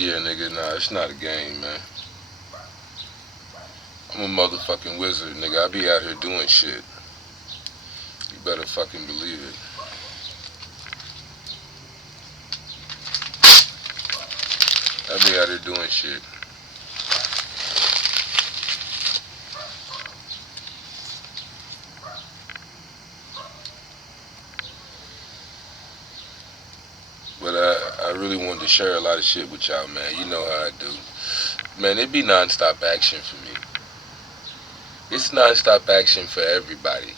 Yeah, nigga, nah, it's not a game, man. I'm a motherfucking wizard, nigga. I be out here doing shit. You better fucking believe it. I be out here doing shit. But I really wanted to share a lot of shit with y'all, man. You know how I do. Man, it be non-stop action for me. It's non-stop action for everybody.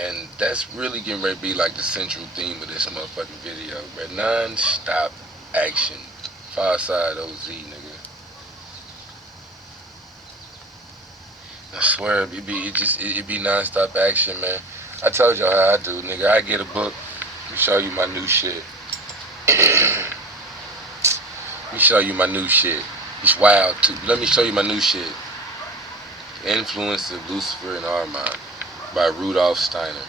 And that's really getting ready to be like the central theme of this motherfucking video, man. Non-stop action. Fireside O Z, nigga. I swear, it be non-stop action, man. I told y'all how I do, nigga. I get a book to show you my new shit. Let me show you my new shit. It's wild too. Let me show you my new shit. Influence of Lucifer and Armand by Rudolph Steiner.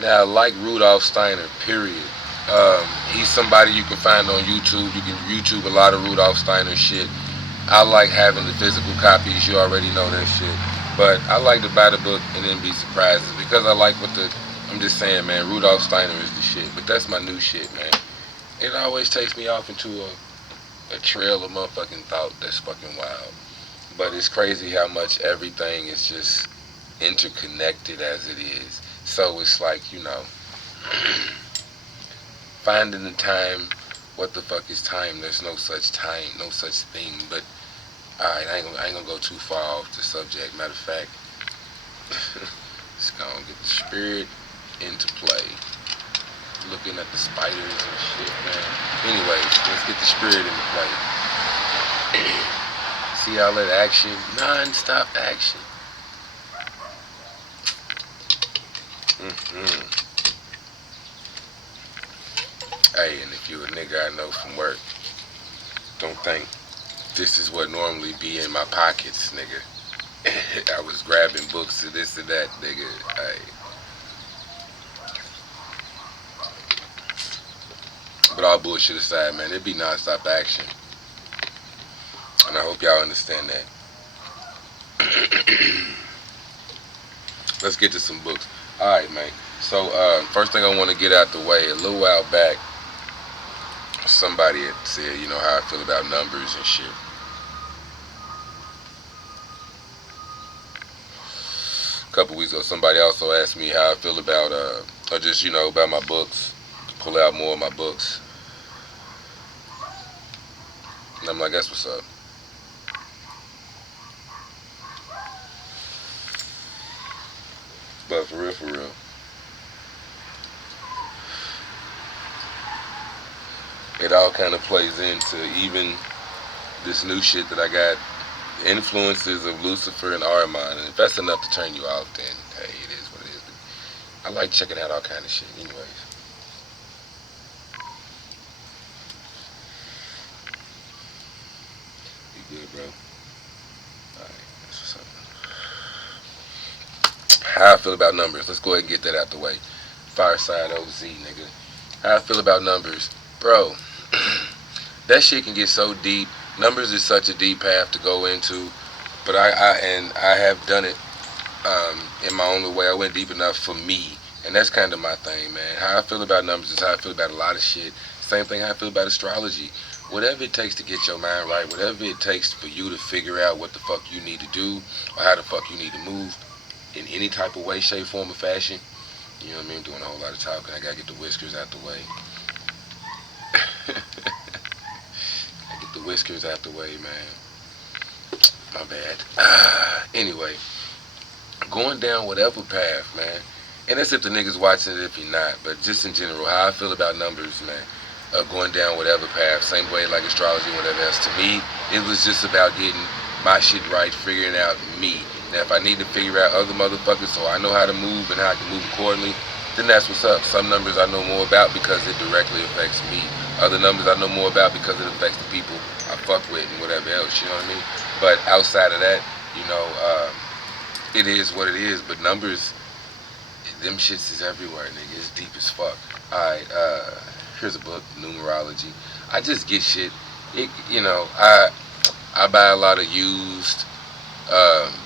Now, I like Rudolph Steiner, period. He's somebody you can find on YouTube. You can YouTube a lot of Rudolph Steiner shit. I like having the physical copies. You already know that shit. But I like to buy the book and then be surprised because I like what the. I'm just saying, man. Rudolph Steiner is the shit. But that's my new shit, man. It always takes me off into a trail of motherfucking thought that's fucking wild. But it's crazy how much everything is just interconnected as it is. So it's like, finding the time. What the fuck is time? There's no such time, no such thing. But alright, I ain't gonna go too far off the subject. Matter of fact, let's go and get the spirit into play. Looking at the spiders and shit, man. Anyways, let's get the spirit into play. See all that action? Non-stop action. Hey, and if you a nigga I know from work, don't think this is what normally be in my pockets, nigga. I was grabbing books to this and that, nigga. Hey. But all bullshit aside, man, it be non-stop action. And I hope y'all understand that. Let's get to some books. Alright, man. So, first thing I want to get out the way, a little while back, somebody had said, how I feel about numbers and shit. A couple weeks ago, somebody also asked me how I feel about, or just, about my books. Pull out more of my books. And I'm like, that's what's up. But for real, it all kind of plays into even this new shit that I got, influences of Lucifer and Armand. And if that's enough to turn you off, then hey, it is what it is. But I like checking out all kind of shit anyways. You good, bro? Alright, that's what's up. How I feel about numbers. Let's go ahead and get that out the way. Fireside O Z, nigga. How I feel about numbers. Bro, that shit can get so deep. Numbers is such a deep path to go into. But I have done it in my own way. I went deep enough for me. And that's kind of my thing, man. How I feel about numbers is how I feel about a lot of shit. Same thing how I feel about astrology. Whatever it takes to get your mind right, whatever it takes for you to figure out what the fuck you need to do, or how the fuck you need to move in any type of way, shape, form, or fashion. You know what I mean? I'm doing a whole lot of talking. I gotta get the whiskers out the way. I get the whiskers out the way, man. My bad. Anyway, going down whatever path, man. And that's if the niggas watching it, if you're not. But just in general, how I feel about numbers, man. Going down whatever path, same way like astrology, whatever else. To me, it was just about getting my shit right, figuring out me. Now, if I need to figure out other motherfuckers so I know how to move and how I can move accordingly, then that's what's up. Some numbers I know more about because it directly affects me. Other numbers I know more about because it affects the people I fuck with and whatever else, you know what I mean? But outside of that, it is what it is. But numbers, them shits is everywhere, nigga. It's deep as fuck. Alright, here's a book, numerology. I just get shit I buy a lot of used,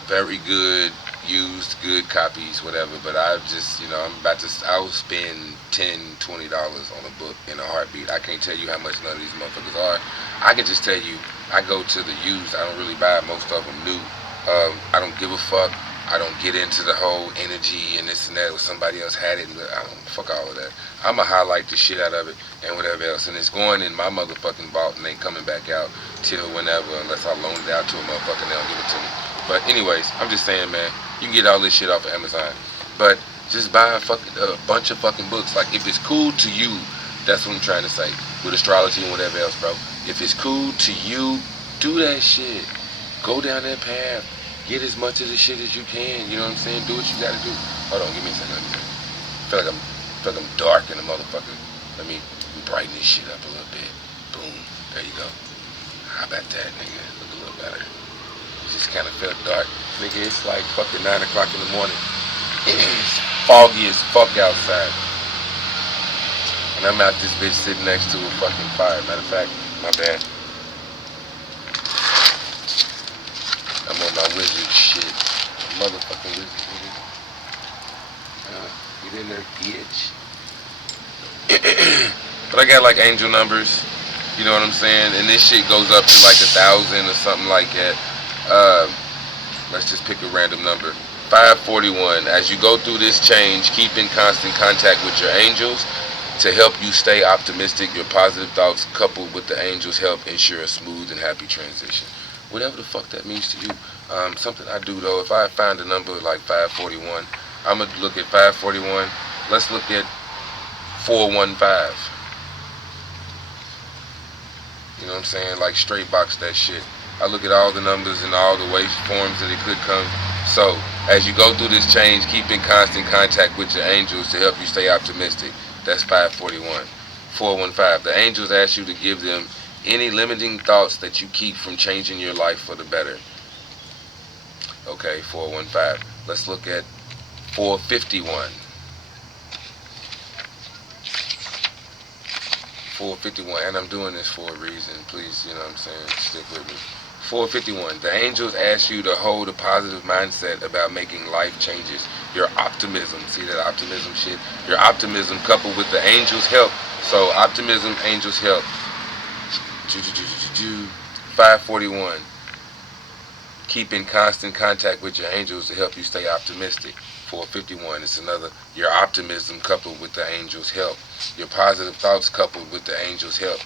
very good used good copies, whatever. But I just, I will spend $10, $20 on a book in a heartbeat. I can't tell you how much none of these motherfuckers are. I can just tell you, I go to the used. I don't really buy most of them new. I don't give a fuck. I don't get into the whole energy and this and that. Or somebody else had it. I don't fuck all of that. I'ma highlight the shit out of it and whatever else. And it's going in my motherfucking vault and ain't coming back out till whenever, unless I loan it out to a motherfucker and they don't give it to me. But anyways, I'm just saying, man, you can get all this shit off of Amazon. But just buy a bunch of fucking books. Like, if it's cool to you, that's what I'm trying to say. With astrology and whatever else, bro. If it's cool to you, do that shit. Go down that path. Get as much of the shit as you can. You know what I'm saying? Do what you gotta do. Hold on, give me a second. I feel like I'm dark in the motherfucker. Let me brighten this shit up a little bit. Boom. There you go. How about that, nigga? Look a little better. It just kind of felt dark. Nigga, it's like fucking 9 o'clock in the morning. It's foggy as fuck outside. And I'm out this bitch sitting next to a fucking fire. Matter of fact, my bad. I'm on my wizard shit. Motherfucking wizard, nigga. Get in there, bitch. But I got like angel numbers. You know what I'm saying? And this shit goes up to like 1,000 or something like that. Let's just pick a random number. 541. As you go through this change, keep in constant contact with your angels to help you stay optimistic. Your positive thoughts, coupled with the angels' help, ensure a smooth and happy transition. Whatever the fuck that means to you. Something I do though, if I find a number like 541, I'm gonna look at 541. Let's look at 415. You know what I'm saying? Like, straight box that shit. I look at all the numbers and all the waveforms that it could come. So, as you go through this change, keep in constant contact with your angels to help you stay optimistic. That's 541. 415. The angels ask you to give them any limiting thoughts that you keep from changing your life for the better. Okay, 415. Let's look at 451. 451, and I'm doing this for a reason. Please, you know what I'm saying, stick with me. 451, the angels ask you to hold a positive mindset about making life changes. Your optimism, see that optimism shit? Your optimism coupled with the angels' help. So, optimism, angels' help. 541, keep in constant contact with your angels to help you stay optimistic. 451, it's another, your optimism coupled with the angels' help. Your positive thoughts coupled with the angels' help.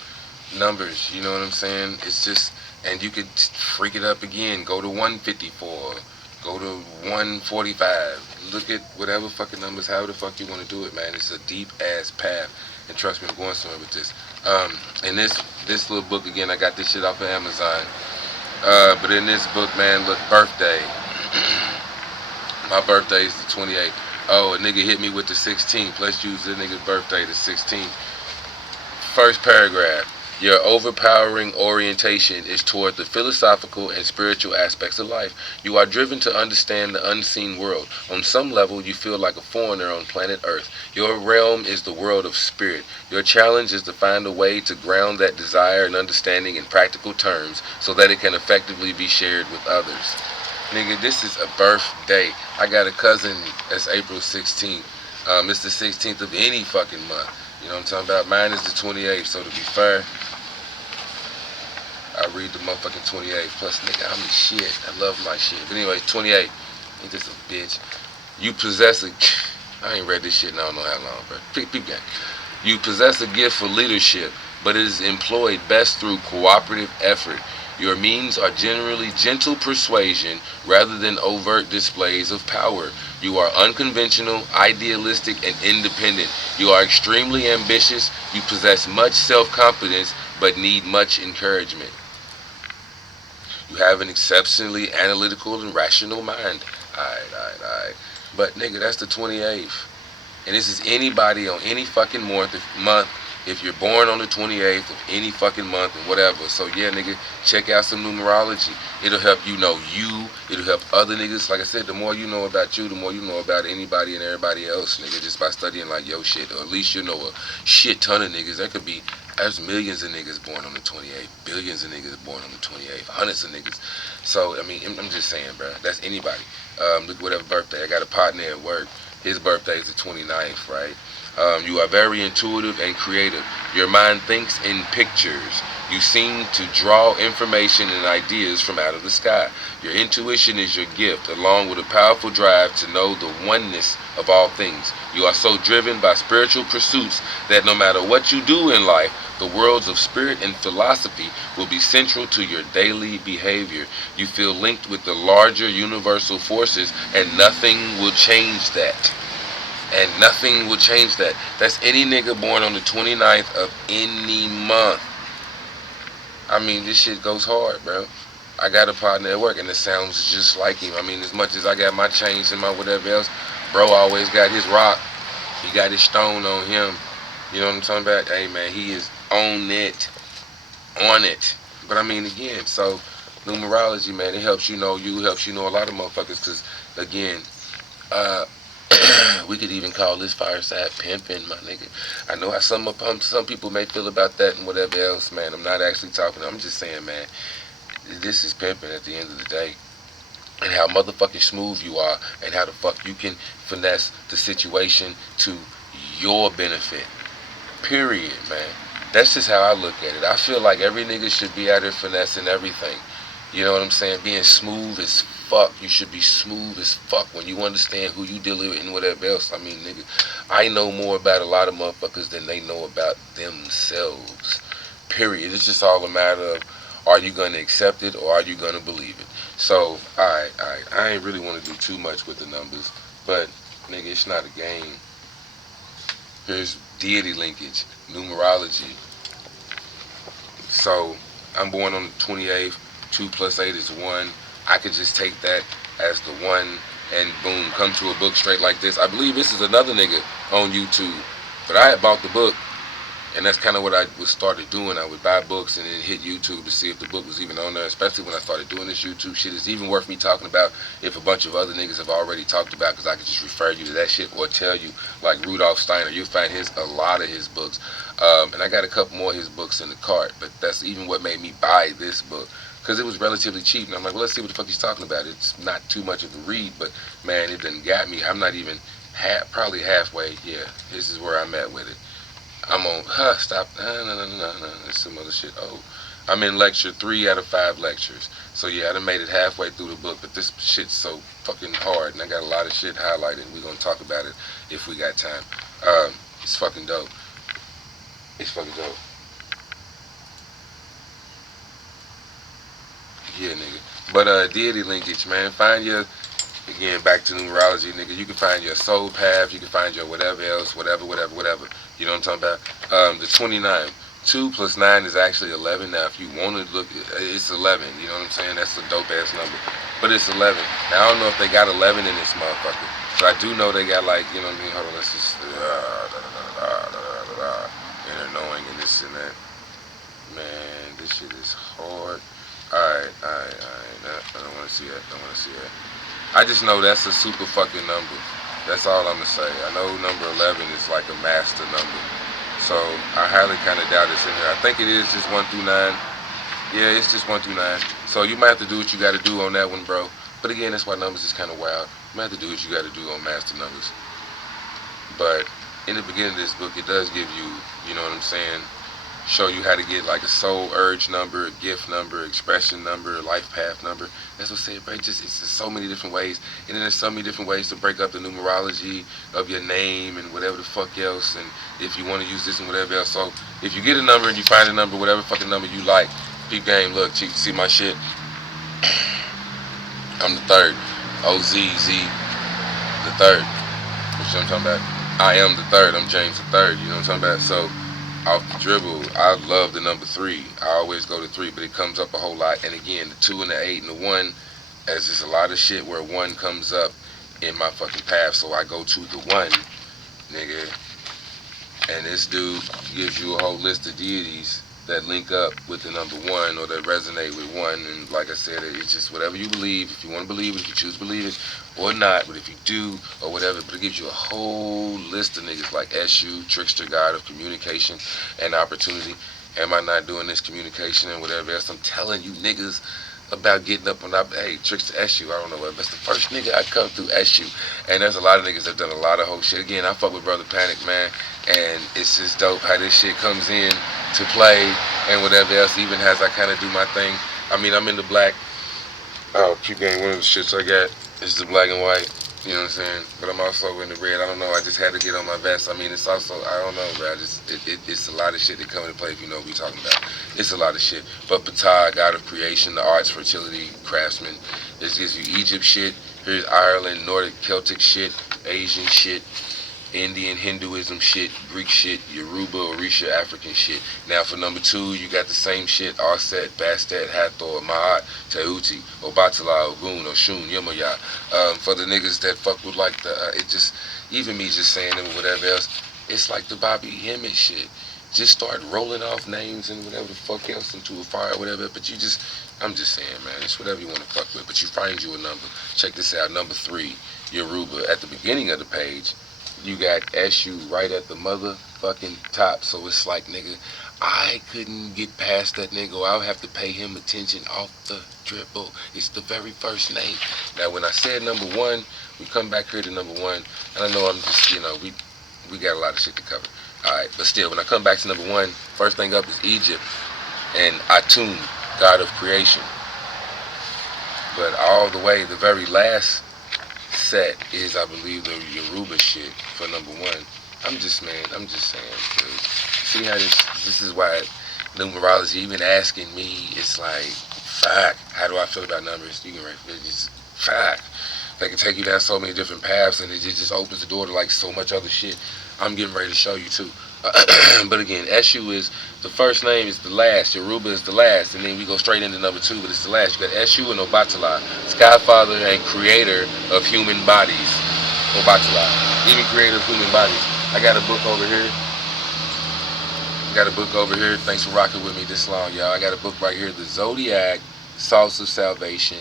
Numbers, you know what I'm saying? It's just, and you could freak it up again. Go to 154. Go to 145. Look at whatever fucking numbers, however the fuck you want to do it, man. It's a deep ass path. And trust me, I'm going somewhere with this. In this little book, again, I got this shit off of Amazon. But in this book, man, look, birthday. My birthday is the 28th. Oh, a nigga hit me with the 16th. Let's use the nigga's birthday, the 16th. First paragraph. Your overpowering orientation is toward the philosophical and spiritual aspects of life. You are driven to understand the unseen world. On some level, you feel like a foreigner on planet Earth. Your realm is the world of spirit. Your challenge is to find a way to ground that desire and understanding in practical terms so that it can effectively be shared with others. Nigga, this is a birthday. I got a cousin that's April 16th. It's the 16th of any fucking month. You know what I'm talking about? Mine is the 28th, so to be fair, I read the motherfucking 28th. Plus, nigga, I'm the shit. I love my shit. But anyway, 28. Ain't this a bitch? You possess a... I ain't read this shit in I don't know how long, bro. Peep that. You possess a gift for leadership, but it is employed best through cooperative effort. Your means are generally gentle persuasion rather than overt displays of power. You are unconventional, idealistic, and independent. You are extremely ambitious. You possess much self-confidence, but need much encouragement. You have an exceptionally analytical and rational mind. Alright. But nigga, that's the 28th. And this is anybody on any fucking month. If you're born on the 28th of any fucking month and whatever. So yeah, nigga, check out some numerology. It'll help you know you. It'll help other niggas. Like I said, the more you know about you, the more you know about anybody and everybody else, nigga, just by studying like your shit. Or at least you know a shit ton of niggas. There could be There's millions of niggas born on the 28th, billions of niggas born on the 28th, hundreds of niggas. So, I mean, I'm just saying, bro, that's anybody. Look at whatever birthday. I got a partner at work. His birthday is the 29th, right? You are very intuitive and creative. Your mind thinks in pictures. You seem to draw information and ideas from out of the sky. Your intuition is your gift, along with a powerful drive to know the oneness of all things. You are so driven by spiritual pursuits that no matter what you do in life, the worlds of spirit and philosophy will be central to your daily behavior. You feel linked with the larger universal forces, and nothing will change that. And nothing will change that. That's any nigga born on the 29th of any month. I mean, this shit goes hard, bro. I got a partner at work, and it sounds just like him. I mean, as much as I got my chains and my whatever else, bro always got his rock. He got his stone on him. You know what I'm talking about? Hey, man, he is on it. On it. But, I mean, again, so numerology, man, it helps you know you, helps you know a lot of motherfuckers, because, again, we could even call this fireside pimping, my nigga. I know how some people may feel about that and whatever else, man. I'm not actually talking. I'm just saying, man, this is pimping at the end of the day. And how motherfucking smooth you are, and how the fuck you can finesse the situation to your benefit. Period, man. That's just how I look at it. I feel like every nigga should be out there finessing everything. You know what I'm saying? Being smooth as fuck. You should be smooth as fuck when you understand who you dealing with and whatever else. I mean, nigga, I know more about a lot of motherfuckers than they know about themselves. Period. It's just all a matter of, are you going to accept it or are you going to believe it? So, alright. I ain't really want to do too much with the numbers, but, nigga, it's not a game. Here's deity linkage, numerology. So, I'm born on the 28th. 2 plus 8 is 1. I could just take that as the 1 and boom, come to a book straight like this. I believe this is another nigga on YouTube. But I had bought the book, and that's kind of what I started doing. I would buy books and then hit YouTube to see if the book was even on there, especially when I started doing this YouTube shit. It's even worth me talking about if a bunch of other niggas have already talked about, because I could just refer you to that shit or tell you, like Rudolph Steiner. You'll find a lot of his books. And I got a couple more of his books in the cart, but that's even what made me buy this book. Because it was relatively cheap. And I'm like, well, let's see what the fuck he's talking about. It's not too much of a read, but, man, it done got me. I'm not even probably halfway. Yeah, this is where I'm at with it. I'm on, stop. No. There's some other shit. Oh, I'm in lecture 3 out of 5 lectures. So, yeah, I done made it halfway through the book, but this shit's so fucking hard. And I got a lot of shit highlighted. We're going to talk about it if we got time. It's fucking dope. It's fucking dope. Yeah, nigga. But deity linkage, man. Find your, again, back to numerology, nigga. You can find your soul path. You can find your whatever else, whatever. You know what I'm talking about? The 29. 2 plus 9 is actually 11. Now, if you want to look, it's 11. You know what I'm saying? That's a dope-ass number. But it's 11. Now, I don't know if they got 11 in this motherfucker. But I do know they got, like, you know what I mean? Hold on, let's just, and annoying and this and that. Man, this shit is hard. Alright. I don't want to see that. I just know that's a super fucking number. That's all I'm going to say. I know number 11 is like a master number. So I highly kind of doubt it's in here. I think it is just 1 through 9. Yeah, it's just 1 through 9. So you might have to do what you got to do on that one, bro. But again, that's why numbers is kind of wild. You might have to do what you got to do on master numbers. But in the beginning of this book, it does give you, you know what I'm saying, show you how to get like a soul urge number, a gift number, expression number, a life path number. That's what I said, bro. It's just so many different ways. And then there's so many different ways to break up the numerology of your name and whatever the fuck else. And if you want to use this and whatever else. So if you get a number and you find a number, whatever fucking number you like, peep game, look, see my shit? I'm the third. OZ, the third. You know what I'm talking about? I am the third. I'm James the third. You know what I'm talking about? So off the dribble, I love the number 3. I always go to 3, but it comes up a whole lot. And again, the 2 and the 8 and the 1, there's just a lot of shit where 1 comes up in my fucking path. So I go to the 1, nigga. And this dude gives you a whole list of deities that link up with the number one or that resonate with one. And like I said, it's just whatever you believe. If you want to believe it, if you choose to believe it or not, but if you do or whatever, but it gives you a whole list of niggas like SU, trickster, god of communication and opportunity. Am I not doing this communication and whatever else? I'm telling you niggas about getting up on that. Hey, Trickster SU, I don't know what, that's the first nigga I come through SU. And there's a lot of niggas that done a lot of whole shit. Again, I fuck with Brother Panic, man, and it's just dope how this shit comes in to play and whatever else, even as I kind of do my thing. I mean, I'm in the black. Oh, keep getting one of the shits I got is the black and white. You know what I'm saying? But I'm also in the red. I don't know. I just had to get on my vest. I mean, it's also, I don't know, bro. It's a lot of shit that come into play if you know what we're talking about. It's a lot of shit. But Ptah, god of creation, the arts, fertility, craftsman. This gives you Egypt shit. Here's Ireland, Nordic, Celtic shit, Asian shit, Indian, Hinduism shit, Greek shit, Yoruba, Orisha, African shit. Now for number 2, you got the same shit, Arset, Bastet, Hathor, Ma'at, Tehuti, Obatala, Ogun, Oshun, Yemoya. For the niggas that fuck with like the, it just, even me just saying it or whatever else, it's like the Bobby Hemmett shit. Just start rolling off names and whatever the fuck else into a fire or whatever, but you just, I'm just saying, man, it's whatever you want to fuck with, but you find you a number. Check this out, number 3, Yoruba. At the beginning of the page, you got SU right at the motherfucking top. So it's like, nigga, I couldn't get past that nigga. I'll have to pay him attention off the dribble. It's the very first name. Now, when I said number 1, we come back here to number 1. And I know I'm just, you know, we got a lot of shit to cover. All right, but still, when I come back to number 1, first thing up is Egypt and Atum, god of creation. But all the way, the very last set is, I believe, the Yoruba shit for number 1. I'm just saying, dude. See how this is why numerology, even asking me, it's like, fuck, how do I feel about numbers? You can write, it's just, fuck. They can take you down so many different paths, and it just opens the door to like so much other shit. I'm getting ready to show you too. But again, SU is the first name is the last. Yoruba is the last, and then we go straight into number 2, but it's the last. You got SU and Obatala, Skyfather and creator of human bodies. Obatala, even creator of human bodies. I got a book over here. Thanks for rocking with me this long, y'all. I got a book right here, The Zodiac, Sauce of Salvation.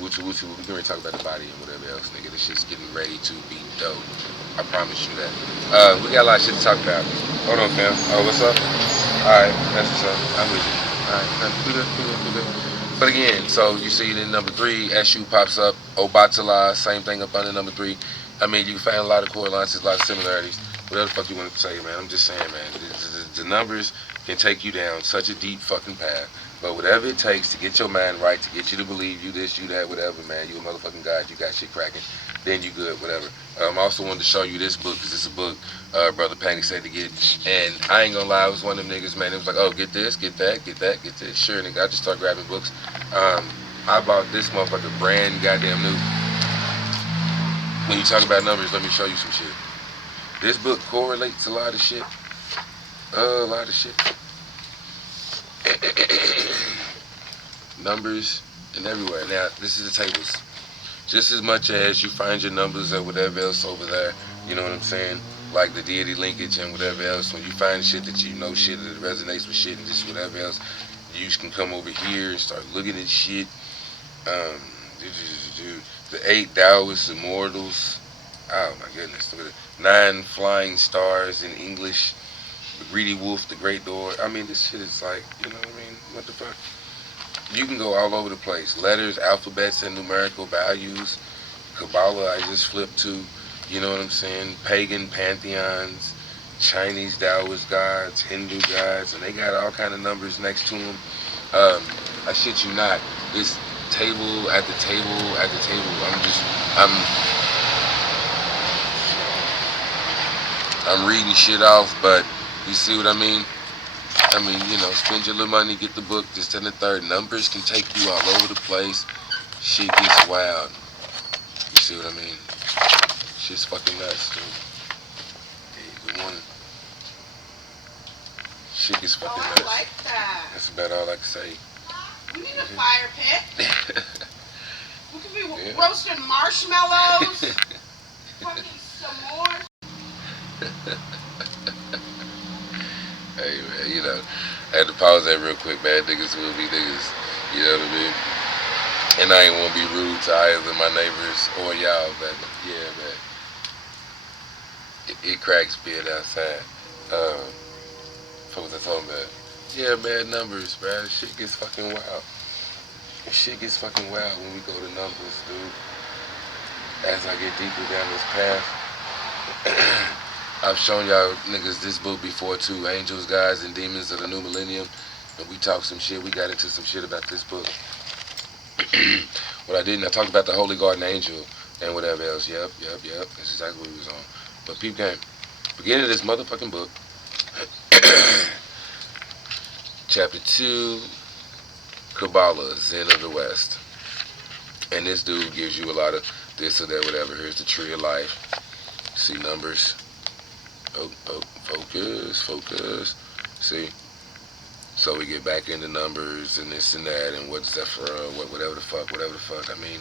We're going to talk about the body and whatever else, nigga. This shit's getting ready to be dope. I promise you that. We got a lot of shit to talk about. Hold on, fam. Oh, what's up? Alright, that's what's up. I'm with you. Alright, we good. But again, so you see in number 3, SU pops up. Obatala, same thing up under number 3. I mean, you can find a lot of correlations, a lot of similarities. Whatever the fuck you want to say, man. I'm just saying, man. The numbers can take you down such a deep fucking path. But whatever it takes to get your mind right, to get you to believe you this, you that, whatever, man. You a motherfucking god. You got shit cracking. Then you good, whatever. I also wanted to show you this book, because it's a book Brother Panic said to get. And I ain't gonna lie, I was one of them niggas, man. It was like, oh, get this, get that, get that, get this. Sure, nigga, I just started grabbing books. I bought this motherfucker brand goddamn new. When you talk about numbers, let me show you some shit. This book correlates a lot of shit. A lot of shit. Numbers and everywhere. Now, this is the tables. Just as much as you find your numbers or whatever else over there, you know what I'm saying? Like the deity linkage and whatever else. When you find shit that you know shit that resonates with shit and just whatever else, you can come over here and start looking at shit. The 8 Taoist immortals. Oh my goodness. Look at it. 9 flying stars in English. The greedy wolf, the great door. I mean, this shit is like, you know what I mean? What the fuck? You can go all over the place. Letters, alphabets, and numerical values. Kabbalah, I just flipped to. You know what I'm saying? Pagan pantheons, Chinese Taoist gods, Hindu gods, and they got all kind of numbers next to them. I shit you not. It's table at the table at the table. I'm reading shit off, but you see what I mean? I mean, you know, spend your little money, get the book, this and the third. Numbers can take you all over the place. Shit gets wild. You see what I mean? Shit's fucking nuts, dude. Hey, good morning. Shit gets fucking nuts. I like that. That's about all I can say. We need a fire pit. We could be roasting marshmallows. Fucking s'mores. Hey, man, you know, I had to pause that real quick, man. Niggas will be niggas. You know what I mean? And I ain't want to be rude to either my neighbors or y'all, but yeah, man. It cracks being outside. Um, folks are talking about, yeah, man, numbers, bro. Shit gets fucking wild. Shit gets fucking wild when we go to numbers, dude. As I get deeper down this path, I've shown y'all niggas this book before too, Angels, Guys, and Demons of the New Millennium. And we talked some shit. We got into some shit about this book. What I didn't, I talked about the Holy Garden Angel and whatever else. Yep. That's exactly what we was on. But peep game. Beginning of this motherfucking book, chapter 2, Kabbalah, Zen of the West. And this dude gives you a lot of this or that, whatever. Here's the tree of life. See numbers. Oh, focus. See? So we get back into numbers and this and that and what's that for, whatever the fuck. I mean,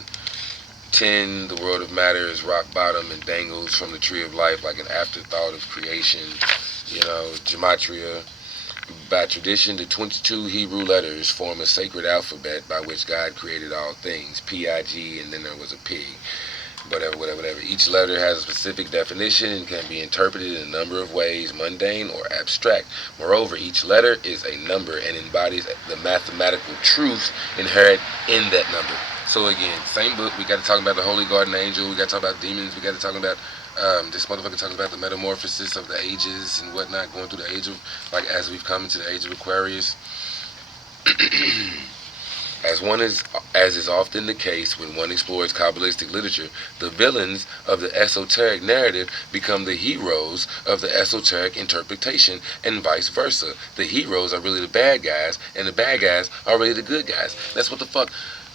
10, the world of matter is rock bottom and dangles from the tree of life like an afterthought of creation. You know, gematria. By tradition, the 22 Hebrew letters form a sacred alphabet by which God created all things. P-I-G, and then there was a pig. Whatever. Each letter has a specific definition and can be interpreted in a number of ways, mundane or abstract. Moreover, each letter is a number and embodies the mathematical truth inherent in that number. So again, same book, we got to talk about the Holy Garden Angel, we got to talk about demons, we got to talk about this motherfucker talking about the metamorphosis of the ages and whatnot, going through the age of, like as we've come into the age of Aquarius. As is often the case when one explores Kabbalistic literature, the villains of the esoteric narrative become the heroes of the esoteric interpretation, and vice versa. The heroes are really the bad guys, and the bad guys are really the good guys. That's what the fuck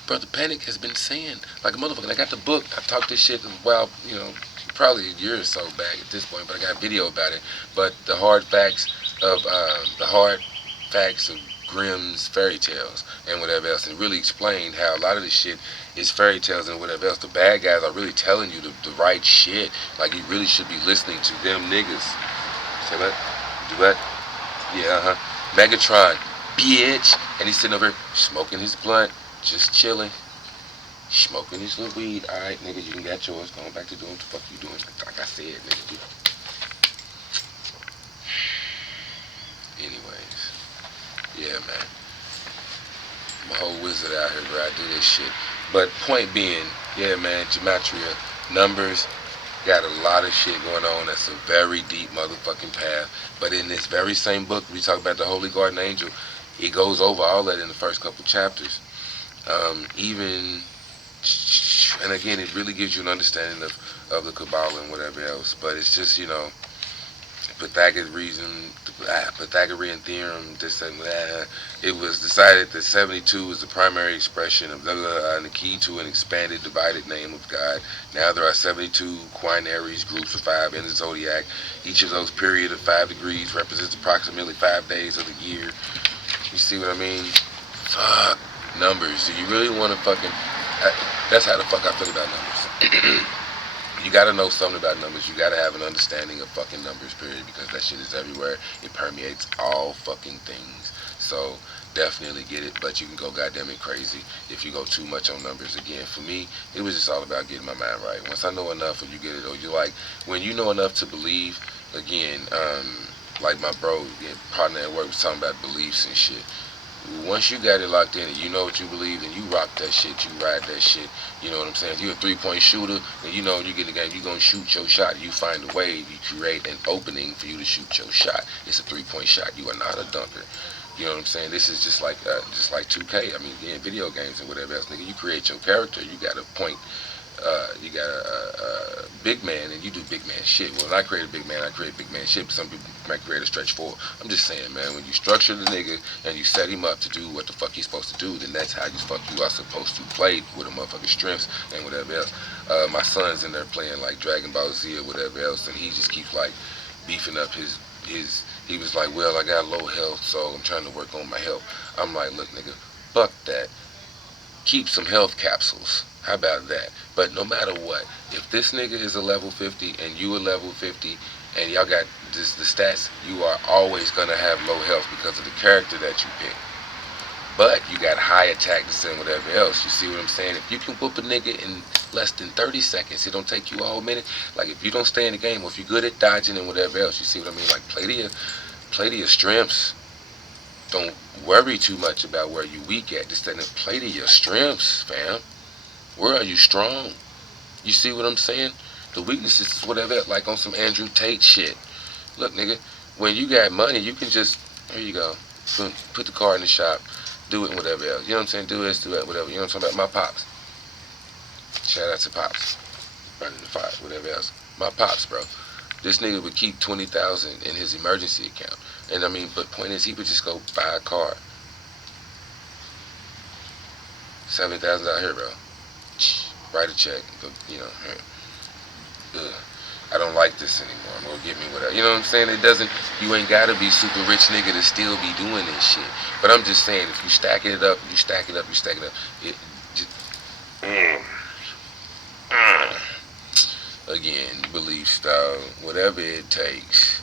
Brother Panic has been saying like a motherfucker. I got the book. I've talked this shit, well, you know, probably a year or so back at this point, but I got a video about it. But the hard facts of Grimm's fairy tales and whatever else, and really explained how a lot of this shit is fairy tales and whatever else. The bad guys are really telling you the right shit. Like, you really should be listening to them niggas. Say what? Do what? Yeah, Megatron, bitch. And he's sitting over here smoking his blunt, just chilling, smoking his little weed. Alright, nigga, you can get yours. Going back to doing what the fuck you doing. Like I said, nigga. Anyways. Yeah, man. I'm a whole wizard out here, bro. I do this shit. But point being, yeah, man, gematria, numbers, got a lot of shit going on. That's a very deep motherfucking path. But in this very same book, we talk about the Holy Garden Angel. It goes over all that in the first couple chapters. And again, it really gives you an understanding of the Kabbalah and whatever else. But it's just, you know, Pythagorean theorem, this and that. It was decided that 72 is the primary expression of blah, blah, blah, and the key to an expanded, divided name of God. Now there are 72 quinaries, groups of 5 in the zodiac. Each of those period of 5 degrees represents approximately 5 days of the year. You see what I mean? Fuck. Numbers. Do you really want to fucking... that's how the fuck I feel about numbers. You gotta know something about numbers. You gotta have an understanding of fucking numbers, period, because that shit is everywhere. It permeates all fucking things. So definitely get it, but you can go goddamn it crazy if you go too much on numbers. Again, for me, it was just all about getting my mind right. Once I know enough, or you get it, or you like, when you know enough to believe, again, like my bro, partner at work was talking about beliefs and shit. Once you got it locked in and you know what you believe, and you rock that shit, you ride that shit, you know what I'm saying? If you're a three-point shooter, then you know when you get in the game, you're going to shoot your shot. You find a way, you create an opening for you to shoot your shot. It's a three-point shot. You are not a dunker. You know what I'm saying? This is just like 2K. I mean, in video games and whatever else, nigga, you create your character. You got a point. You got a big man, and you do big man shit. Well, when I create a big man, I create big man shit, but some people might create a stretch four. I'm just saying, man, when you structure the nigga and you set him up to do what the fuck he's supposed to do, then that's how you are supposed to play with a motherfucker's strengths and whatever else. My son's in there playing like Dragon Ball Z or whatever else, and he just keeps like beefing up his he was like, well, I got low health, so I'm trying to work on my health. I'm like, look, nigga, fuck that. Keep some health capsules. How about that? But no matter what, if this nigga is a level 50 and you a level 50 and y'all got the stats, you are always gonna have low health because of the character that you pick. But you got high attack and whatever else. You see what I'm saying? If you can whoop a nigga in less than 30 seconds, it don't take you all minute. Like if you don't stay in the game, or if you're good at dodging and whatever else, you see what I mean? Like play to your strengths. Don't worry too much about where you weak at. Just play to your strengths, fam. Where are you strong? You see what I'm saying? The weaknesses is whatever, like on some Andrew Tate shit. Look, nigga, when you got money, you can just, here you go, put the car in the shop, do it and whatever else. You know what I'm saying? Do this, do that, whatever. You know what I'm talking about? My pops. Shout out to pops. Running the fire, whatever else. My pops, bro. This nigga would keep 20,000 in his emergency account. And I mean, but point is, he would just go buy a car. $7,000 out here, bro. Write a check. You know, ugh. I don't like this anymore. I'm gonna give me whatever. You know what I'm saying? It doesn't. You ain't gotta be super rich nigga to still be doing this shit. But I'm just saying, if you stack it up, you stack it up, you stack it up. It just, again, belief style, whatever it takes,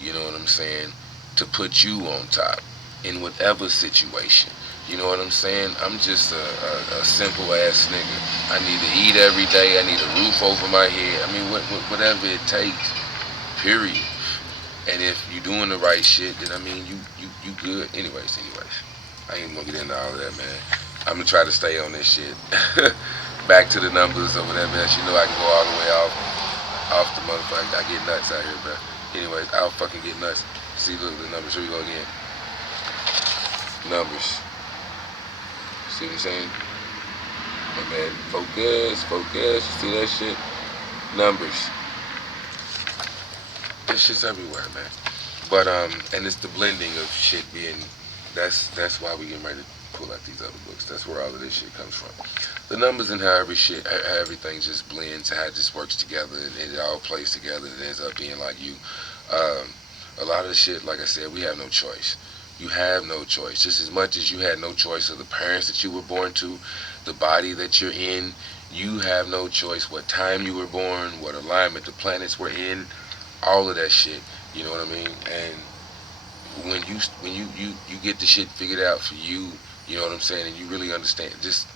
you know what I'm saying, to put you on top in whatever situation. You know what I'm saying? I'm just a simple ass nigga. I need to eat every day. I need a roof over my head. I mean, whatever it takes, period. And if you doing the right shit, then I mean, you good. Anyways. I ain't gonna get into all of that, man. I'm gonna try to stay on this shit. Back to the numbers or whatever else. You know I can go all the way off the motherfucker. I get nuts out here, bro. Anyways, I'll fucking get nuts. See, look, the numbers. Here we go again. Numbers. See what I'm saying? My man, focus. You see that shit? Numbers. This shit's everywhere, man. But and it's the blending of shit being. That's why we getting ready to pull out these other books. That's where all of this shit comes from. The numbers and how everything just blends, how it just works together, and it all plays together. It ends up being like you. A lot of the shit, like I said, we have no choice. You have no choice. Just as much as you had no choice of the parents that you were born to, the body that you're in, you have no choice what time you were born, what alignment the planets were in, all of that shit. You know what I mean? And when you get the shit figured out for you, you know what I'm saying, and you really understand. Just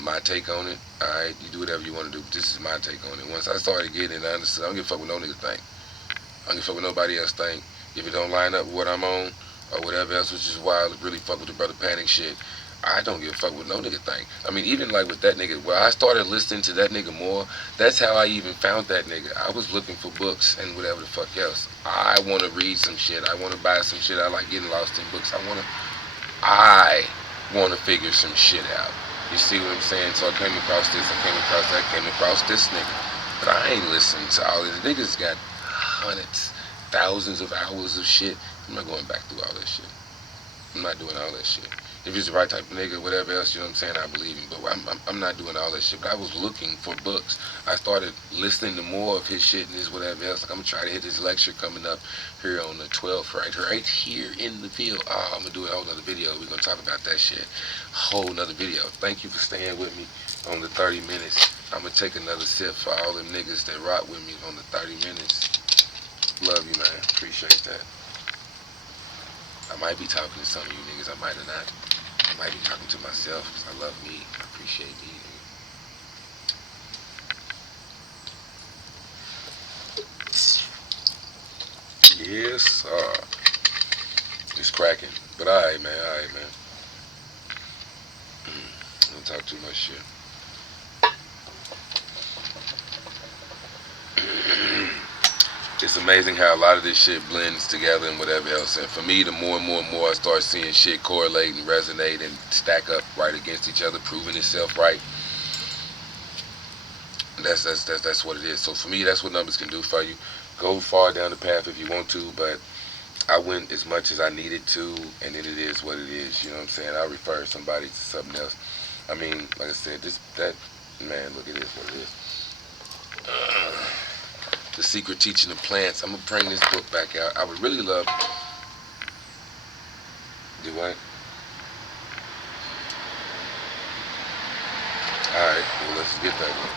my take on it. All right, you do whatever you want to do. But this is my take on it. Once I started getting it, I understood. I don't give a fuck what no nigga think. I don't give a fuck what nobody else think. If it don't line up with what I'm on, or whatever else, which is why I really fuck with the Brother Panic shit, I don't give a fuck what no nigga think. I mean, even like with that nigga, where I started listening to that nigga more, that's how I even found that nigga. I was looking for books and whatever the fuck else. I want to read some shit. I want to buy some shit. I like getting lost in books. I want to figure some shit out. You see what I'm saying? So I came across this, I came across that, came across this nigga. But I ain't listening to all this. Niggas got hundreds, thousands of hours of shit. I'm not going back through all that shit. I'm not doing all that shit. If he's the right type of nigga, whatever else, you know what I'm saying, I believe him. But I'm not doing all that shit. But I was looking for books. I started listening to more of his shit and his whatever else. Like, I'm going to try to hit this lecture coming up here on the 12th, right here in the field. I'm going to do a whole nother video. We're going to talk about that shit. Whole nother video. Thank you for staying with me on the 30 minutes. I'm going to take another sip for all them niggas that rock with me on the 30 minutes. Love you, man. Appreciate that. I might be talking to some of you niggas. I might or not. I might be talking to myself because I love me. I appreciate me. Yes, sir. It's cracking. But alright, man. Don't talk too much shit. It's amazing how a lot of this shit blends together and whatever else. And for me, the more and more I start seeing shit correlate and resonate and stack up right against each other, proving itself right, that's what it is. So for me, that's what numbers can do for you. Go far down the path if you want to, but I went as much as I needed to, and then it is what it is. You know what I'm saying? I'll refer somebody to something else. I mean, like I said, man, look at this, what it is. The Secret Teaching of Plants. I'm going to bring this book back out. I would really love... Do what? Alright, well, let's get that one.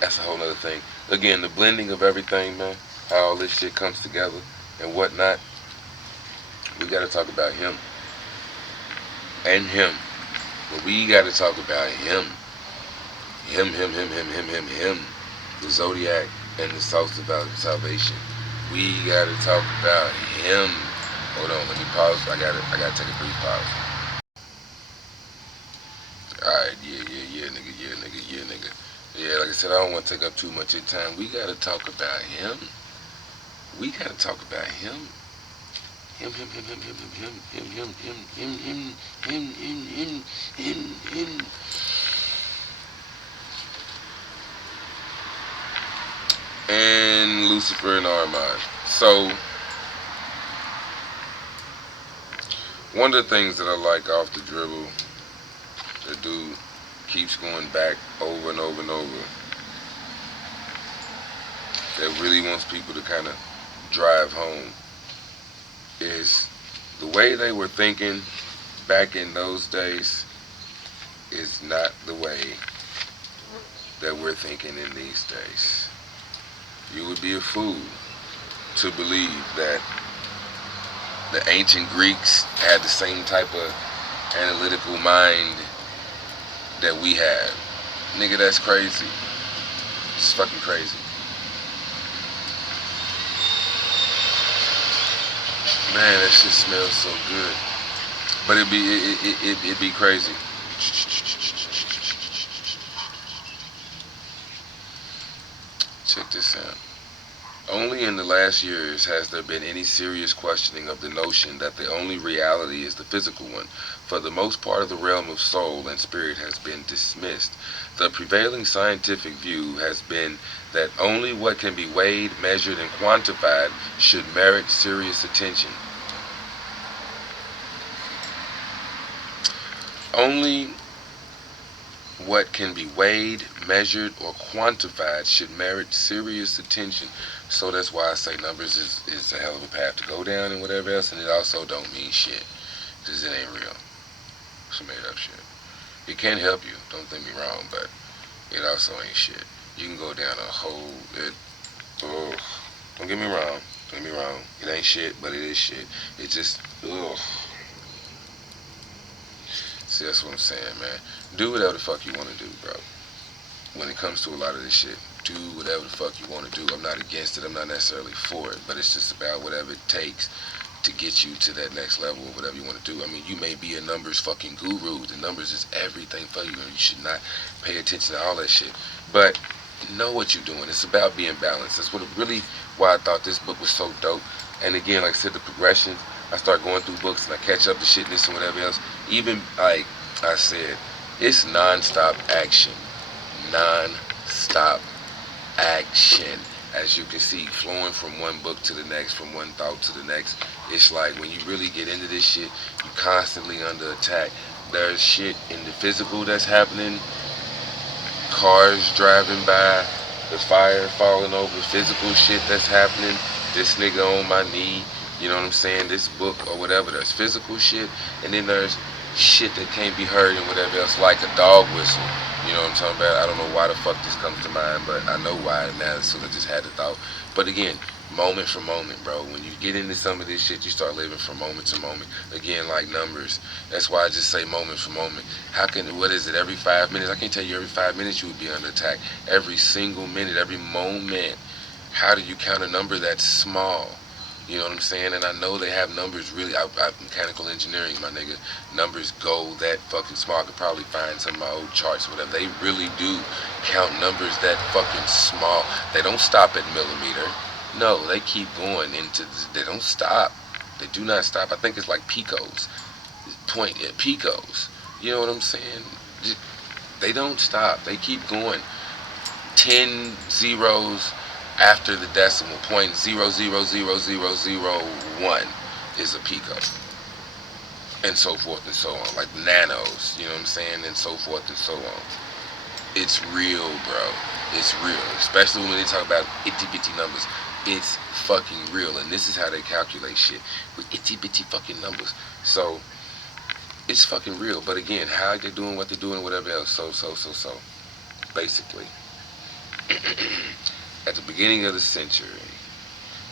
That's a whole other thing. Again, the blending of everything, man. How all this shit comes together and whatnot. We gotta talk about him and him. But we gotta talk about him. Him. The Zodiac and the Source of Salvation. We gotta talk about him. Hold on, let me pause. I gotta take a brief pause. Alright, yeah, nigga. Yeah, like I said, I don't want to take up too much of your time. We gotta talk about him. We gotta talk about him. Him. And Lucifer and Armand. So, one of the things that I like off the dribble, the dude keeps going back over and over and over, that really wants people to kind of drive home, is the way they were thinking back in those days is not the way that we're thinking in these days. You would be a fool to believe that the ancient Greeks had the same type of analytical mind that we have. Nigga, that's crazy. It's fucking crazy. Man, that shit smells so good. But it'd be crazy. Check this out. Only in the last years has there been any serious questioning of the notion that the only reality is the physical one. For the most part of the realm of soul and spirit has been dismissed. The prevailing scientific view has been that only what can be weighed, measured, and quantified should merit serious attention. Only what can be weighed, measured, or quantified should merit serious attention. So that's why I say numbers is a hell of a path to go down and whatever else, and it also don't mean shit, because it ain't real. It's made up shit. It can help you, don't think me wrong, but it also ain't shit. You can go down a whole, don't get me wrong, it ain't shit, but it is shit. It just, See, that's what I'm saying, man. Do whatever the fuck you want to do, bro. When it comes to a lot of this shit, do whatever the fuck you want to do. I'm not against it. I'm not necessarily for it. But it's just about whatever it takes to get you to that next level of whatever you want to do. I mean, you may be a numbers fucking guru. The numbers is everything for you. And you should not pay attention to all that shit. But know what you're doing. It's about being balanced. That's what why I thought this book was so dope. And again, like I said, the progression. I start going through books and I catch up to shit and this and whatever else. Even like I said, it's non-stop action. Non-stop action. As you can see, flowing from one book to the next, from one thought to the next. It's like when you really get into this shit, you constantly under attack. There's shit in the physical that's happening. Cars driving by, the fire falling over, physical shit that's happening. This nigga on my knee. You know what I'm saying? This book or whatever. There's physical shit, and then there's shit that can't be heard and whatever else, like a dog whistle. You know what I'm talking about? I don't know why the fuck this comes to mind, but I know why now, so I just had the thought. But again, moment for moment, bro. When you get into some of this shit, you start living from moment to moment. Again, like numbers. That's why I just say moment for moment. What is it, every 5 minutes? I can't tell you every 5 minutes you would be under attack. Every single minute, every moment. How do you count a number that's small? You know what I'm saying? And I know they have numbers really, I mechanical engineering, my nigga. Numbers go that fucking small. I could probably find some of my old charts or whatever. They really do count numbers that fucking small. They don't stop at millimeter. No, they keep going they don't stop. They do not stop. I think it's like picos. Picos. You know what I'm saying? They don't stop. They keep going. 10 zeros after the decimal point, 0.00001 is a pico, and so forth and so on, like nanos, you know what I'm saying, and so forth and so on. It's real, bro. It's real, especially when they talk about itty bitty numbers. It's fucking real, and this is how they calculate shit, with itty bitty fucking numbers. So it's fucking real. But again, how they're doing what they're doing, whatever else. So basically, At the beginning of the century,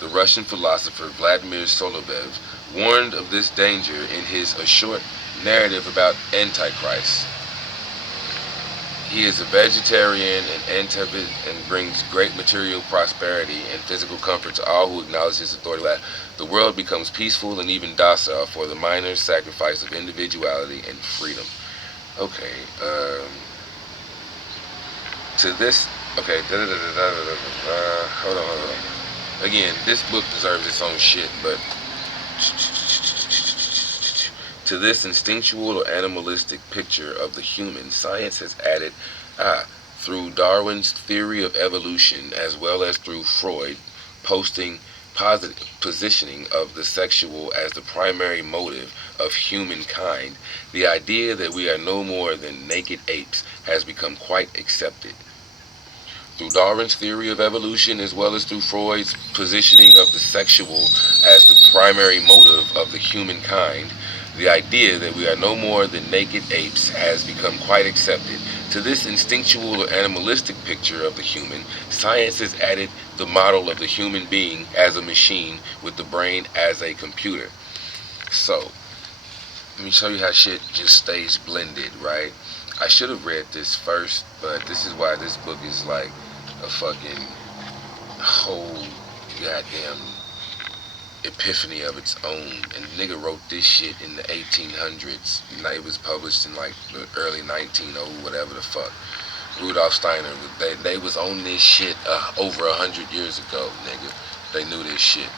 the Russian philosopher Vladimir Solovev warned of this danger in his A Short Narrative about Antichrist. He is a vegetarian and brings great material prosperity and physical comfort to all who acknowledge his authority. The world becomes peaceful and even docile for the minor sacrifice of individuality and freedom. Okay, to this, okay, hold on. Again, this book deserves its own shit, but to this instinctual or animalistic picture of the human, science has added, through Darwin's theory of evolution as well as through Freud, positioning of the sexual as the primary motive of humankind, the idea that we are no more than naked apes has become quite accepted. Through Darwin's theory of evolution as well as through Freud's positioning of the sexual as the primary motive of the humankind, the idea that we are no more than naked apes has become quite accepted. To this instinctual or animalistic picture of the human, science has added the model of the human being as a machine with the brain as a computer. So, let me show you how shit just stays blended, right? I should have read this first, but this is why this book is like a fucking whole goddamn epiphany of its own. And the nigga wrote this shit in the 1800s. It was published in like the early 1900, whatever the fuck. Rudolf Steiner, they was on this shit over 100 years ago, nigga. They knew this shit.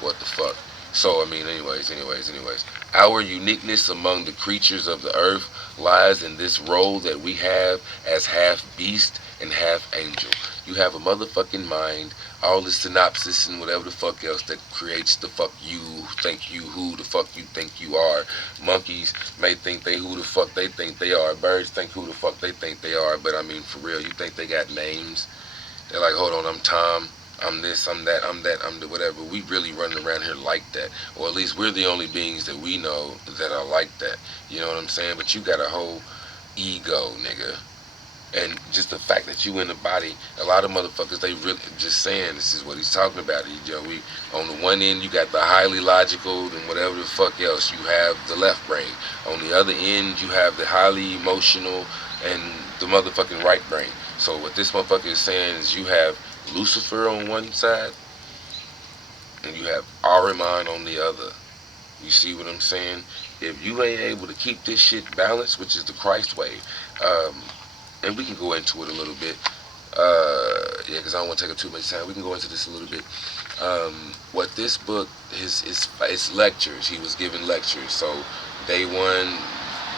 What the fuck? So, I mean, anyways. Our uniqueness among the creatures of the earth lies in this role that we have as half beast and half angel. You have a motherfucking mind, all the synopsis and whatever the fuck else that creates the fuck you think you who the fuck you think you are. Monkeys may think they who the fuck they think they are. Birds think who the fuck they think they are. But I mean, for real, you think they got names? They're like, hold on, I'm Tom. I'm this, I'm that, I'm the whatever. We really running around here like that. Or at least we're the only beings that we know that are like that. You know what I'm saying? But you got a whole ego, nigga. And just the fact that you in the body, a lot of motherfuckers, they really just saying this is what he's talking about. You know, we on the one end you got the highly logical and whatever the fuck else, you have the left brain. On the other end you have the highly emotional and the motherfucking right brain. So what this motherfucker is saying is you have Lucifer on one side and you have Ahriman on the other. You see what I'm saying? If you ain't able to keep this shit balanced, which is the Christ way, and we can go into it a little bit, yeah, because I don't want to take up too much time. We can go into this a little bit. What this book is it's lectures. He was giving lectures. So day one,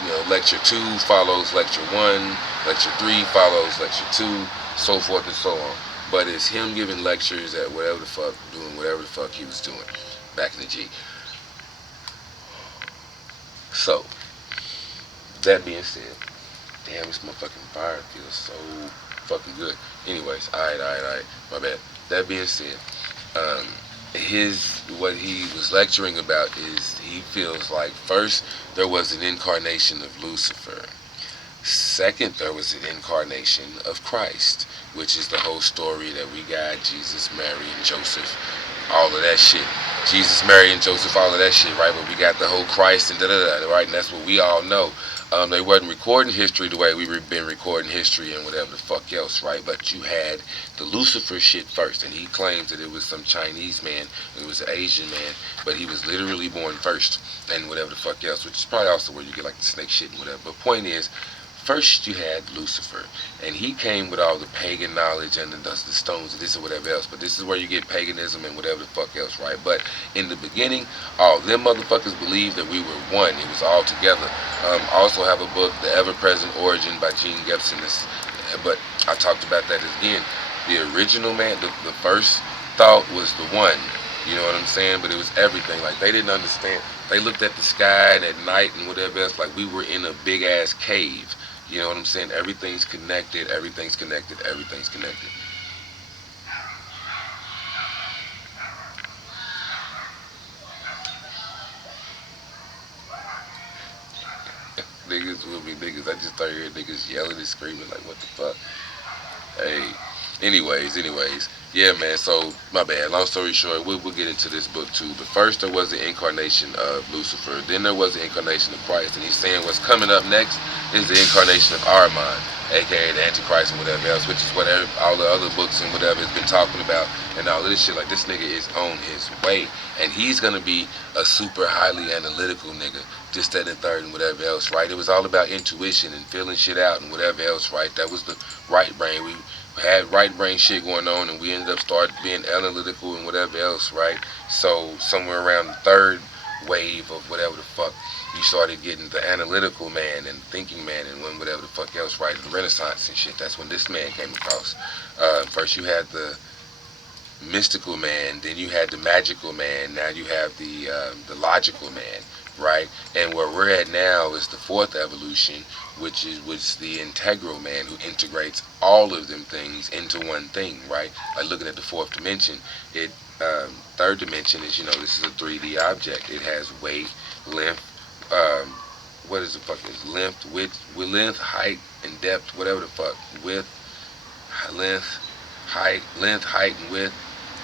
you know, lecture 2 follows lecture 1, lecture 3 follows lecture 2, so forth and so on. But it's him giving lectures at whatever the fuck, doing whatever the fuck he was doing back in the G. So, that being said, damn, this motherfucking fire feels so fucking good. Anyways, alright, my bad. That being said, what he was lecturing about is he feels like first there was an incarnation of Lucifer. Second, there was an incarnation of Christ, which is the whole story that we got, Jesus, Mary, and Joseph, all of that shit. Jesus, Mary, and Joseph, all of that shit, right? But we got the whole Christ and da-da-da, right? And that's what we all know. They wasn't recording history the way we've been recording history and whatever the fuck else, right? But you had the Lucifer shit first, and he claims that it was some Chinese man, it was an Asian man, but he was literally born first, and whatever the fuck else, which is probably also where you get like the snake shit and whatever. But point is, first you had Lucifer, and he came with all the pagan knowledge and the stones and this or whatever else, but this is where you get paganism and whatever the fuck else, right? But in the beginning, all them motherfuckers believed that we were one. It was all together. I also have a book, The Ever-Present Origin by Gene Gibson. But I talked about that again. The original man, the first thought was the one. You know what I'm saying? But it was everything. Like, they didn't understand. They looked at the sky and at night and whatever else like we were in a big-ass cave. You know what I'm saying? Everything's connected, everything's connected, everything's connected. Niggas will be niggas. I just start hearing niggas yelling and screaming like, what the fuck? Hey, Anyways, yeah, man. So my bad. Long story short, we'll get into this book too. But first, there was the incarnation of Lucifer. Then there was the incarnation of Christ, and he's saying what's coming up next is the incarnation of Armand, aka the Antichrist and whatever else, which is what all the other books and whatever has been talking about, and all of this shit. Like this nigga is on his way, and he's gonna be a super highly analytical nigga. Just that and third and whatever else, right? It was all about intuition and feeling shit out and whatever else, right? That was the right brain. We had right brain shit going on, and we ended up starting being analytical and whatever else, right? So somewhere around the third wave of whatever the fuck, you started getting the analytical man and thinking man and whatever the fuck else, right? The Renaissance and shit. That's when this man came across. First you had the mystical man, then you had the magical man, now you have the logical man, right? And where we're at now is the fourth evolution, which is the integral man who integrates all of them things into one thing, right? Like looking at the fourth dimension, it third dimension is, this is a 3D object. It has weight, length, what is the fuck is length, length, height, and depth, whatever the fuck, width, length, height, and width.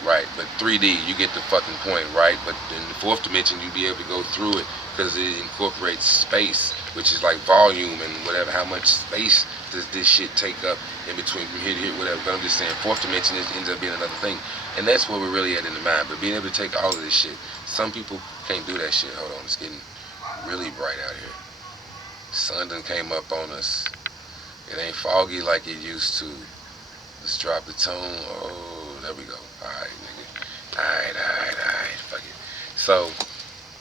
Right, but 3D, you get the fucking point, right? But in the fourth dimension, you be able to go through it because it incorporates space, which is like volume and whatever. How much space does this shit take up in between from here to here, whatever? But I'm just saying, fourth dimension ends up being another thing, and that's what we're really at in the mind. But being able to take all of this shit, some people can't do that shit. Hold on, it's getting really bright out here. Sun done came up on us. It ain't foggy like it used to. Let's drop the tone. Oh, there we go. Alright, nigga. Alright. Fuck it. So,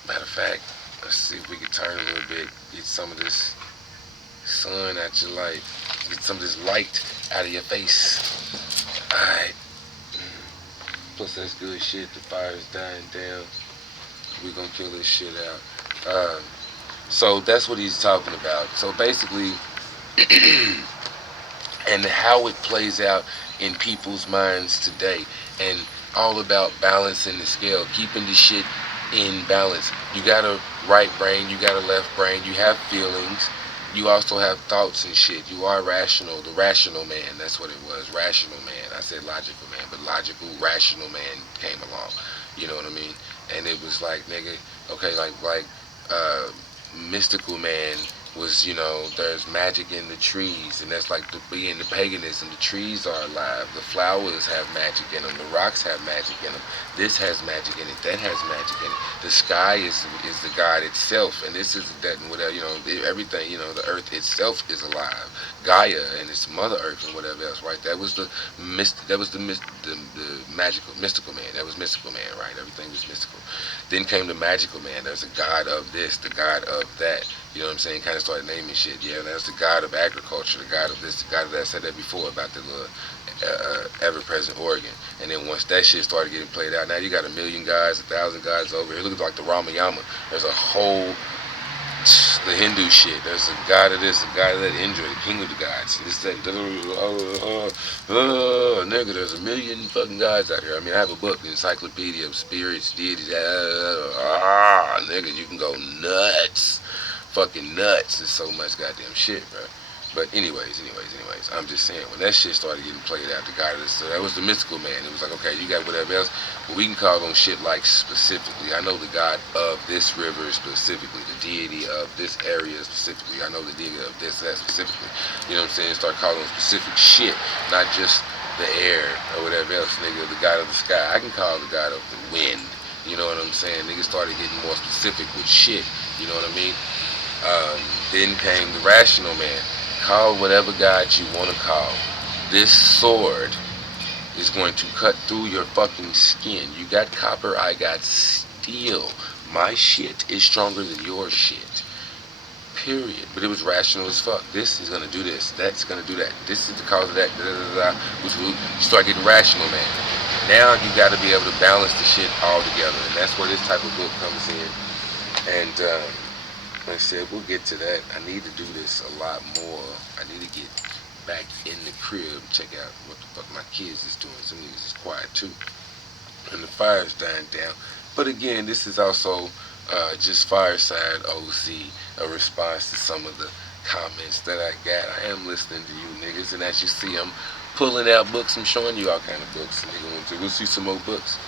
matter of fact, let's see if we can turn a little bit. Get some of this sun out your light. Get some of this light out of your face. Alright. Plus, that's good shit. The fire's dying down. We're gonna kill this shit out. So, that's what he's talking about. So, basically, and how it plays out in people's minds today, and all about balancing the scale, keeping the shit in balance. You got a right brain, you got a left brain, you have feelings, you also have thoughts and shit. You are rational, the rational man, that's what it was, rational man. I said logical man, but logical, rational man came along, you know what I mean? And it was like, nigga, okay, like mystical man was, there's magic in the trees, and that's like in the paganism. The trees are alive, the flowers have magic in them, the rocks have magic in them, this has magic in it, that has magic in it, the sky is the god itself, and this is that and whatever, everything, the earth itself is alive, Gaia and its mother earth and whatever else, right? That was the magical mystical man. That was mystical man, right? Everything was mystical. Then came the magical man. There's a god of this, the god of that. You know what I'm saying? Kind of started naming shit. Yeah, that's the god of agriculture, the god of this, the god of that. I said that before about the little ever-present organ. And then once that shit started getting played out, now you got 1,000,000 gods, 1,000 gods over here. Look like the Ramayana. There's a whole, the Hindu shit. There's a god of this, a god of that, Indra, the king of the gods. This, that, nigga, there's 1,000,000 fucking gods out here. I mean, I have a book, the Encyclopedia of Spirits, Deities. Nigga, you can go nuts. Fucking nuts. There's so much goddamn shit, bro. But anyways, I'm just saying, when that shit started getting played out, the god of this, so that was the mystical man. It was like, okay, you got whatever else, but we can call them shit like specifically. I know the god of this river specifically, the deity of this area specifically. I know the deity of this, that specifically. You know what I'm saying? Start calling them specific shit, not just the air or whatever else, nigga, the god of the sky. I can call the god of the wind. You know what I'm saying? Niggas started getting more specific with shit. You know what I mean? Then came the rational man. Call whatever god you want to call. This sword is going to cut through your fucking skin. You got copper, I got steel. My shit is stronger than your shit. Period. But it was rational as fuck. This is gonna do this. That's gonna do that. This is the cause of that. Which will start getting rational, man. Now you got to be able to balance the shit all together, and that's where this type of book comes in. And like I said, we'll get to that. I need to do this a lot more. I need to get back in the crib, check out what the fuck my kids is doing. Some niggas is quiet too. And the fire's dying down. But again, this is also just Fireside OZ, a response to some of the comments that I got. I am listening to you niggas, and as you see, I'm pulling out books. I'm showing you all kind of books. Nigga, want to go see some more books?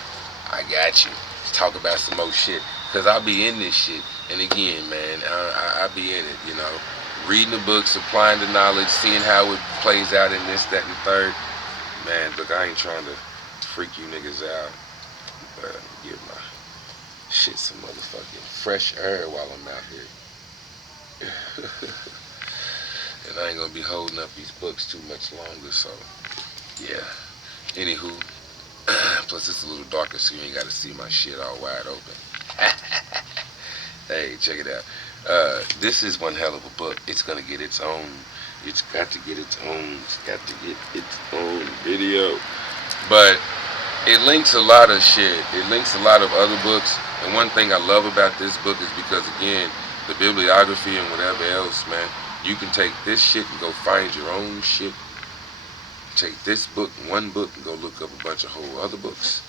I got you. Let's talk about some more shit, cause I be in this shit. And again, man, I be in it. You know, reading the books, applying the knowledge, seeing how it plays out in this, that, and the third. Man, look, I ain't trying to freak you niggas out, but give my shit some motherfucking fresh air while I'm out here. And I ain't gonna be holding up these books too much longer, so yeah. Anywho, plus it's a little darker, so you ain't gotta see my shit all wide open. Hey, check it out. This is one hell of a book. It's gonna get its own. It's got to get its own. It's got to get its own video. But it links a lot of shit. It links a lot of other books. And one thing I love about this book is because, again, the bibliography and whatever else, man, you can take this shit and go find your own shit. Take this book, one book, and go look up a bunch of whole other books.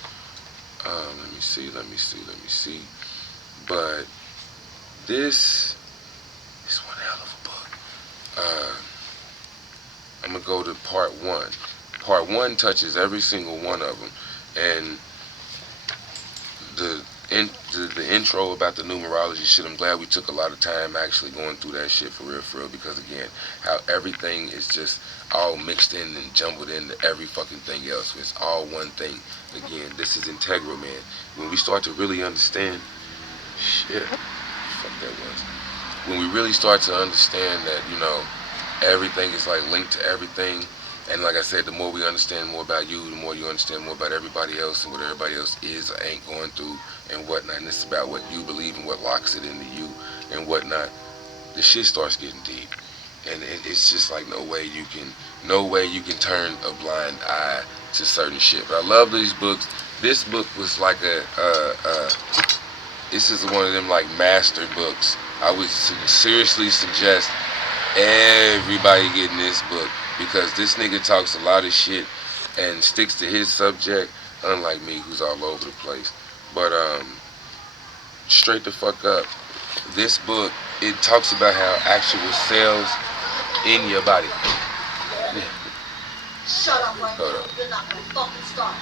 Let me see. But this is one hell of a book. I'm going to go to part one. Part one touches every single one of them. And the intro about the numerology shit, I'm glad we took a lot of time actually going through that shit for real, because again, how everything is just all mixed in and jumbled into every fucking thing else. It's all one thing. Again, this is integral, man. When we start to really understand, shit, fuck that was. When we really start to understand that, you know, everything is like linked to everything. And like I said, the more we understand more about you, the more you understand more about everybody else and what everybody else is or ain't going through and whatnot. And it's about what you believe and what locks it into you and whatnot. The shit starts getting deep. And it's just like no way you can turn a blind eye to certain shit. But I love these books. This book was like this is one of them like master books. I would seriously suggest everybody getting this book, because this nigga talks a lot of shit and sticks to his subject, unlike me, who's all over the place. But straight the fuck up, this book, it talks about how actual cells in your body. Shut up right now. You're not gonna fucking start.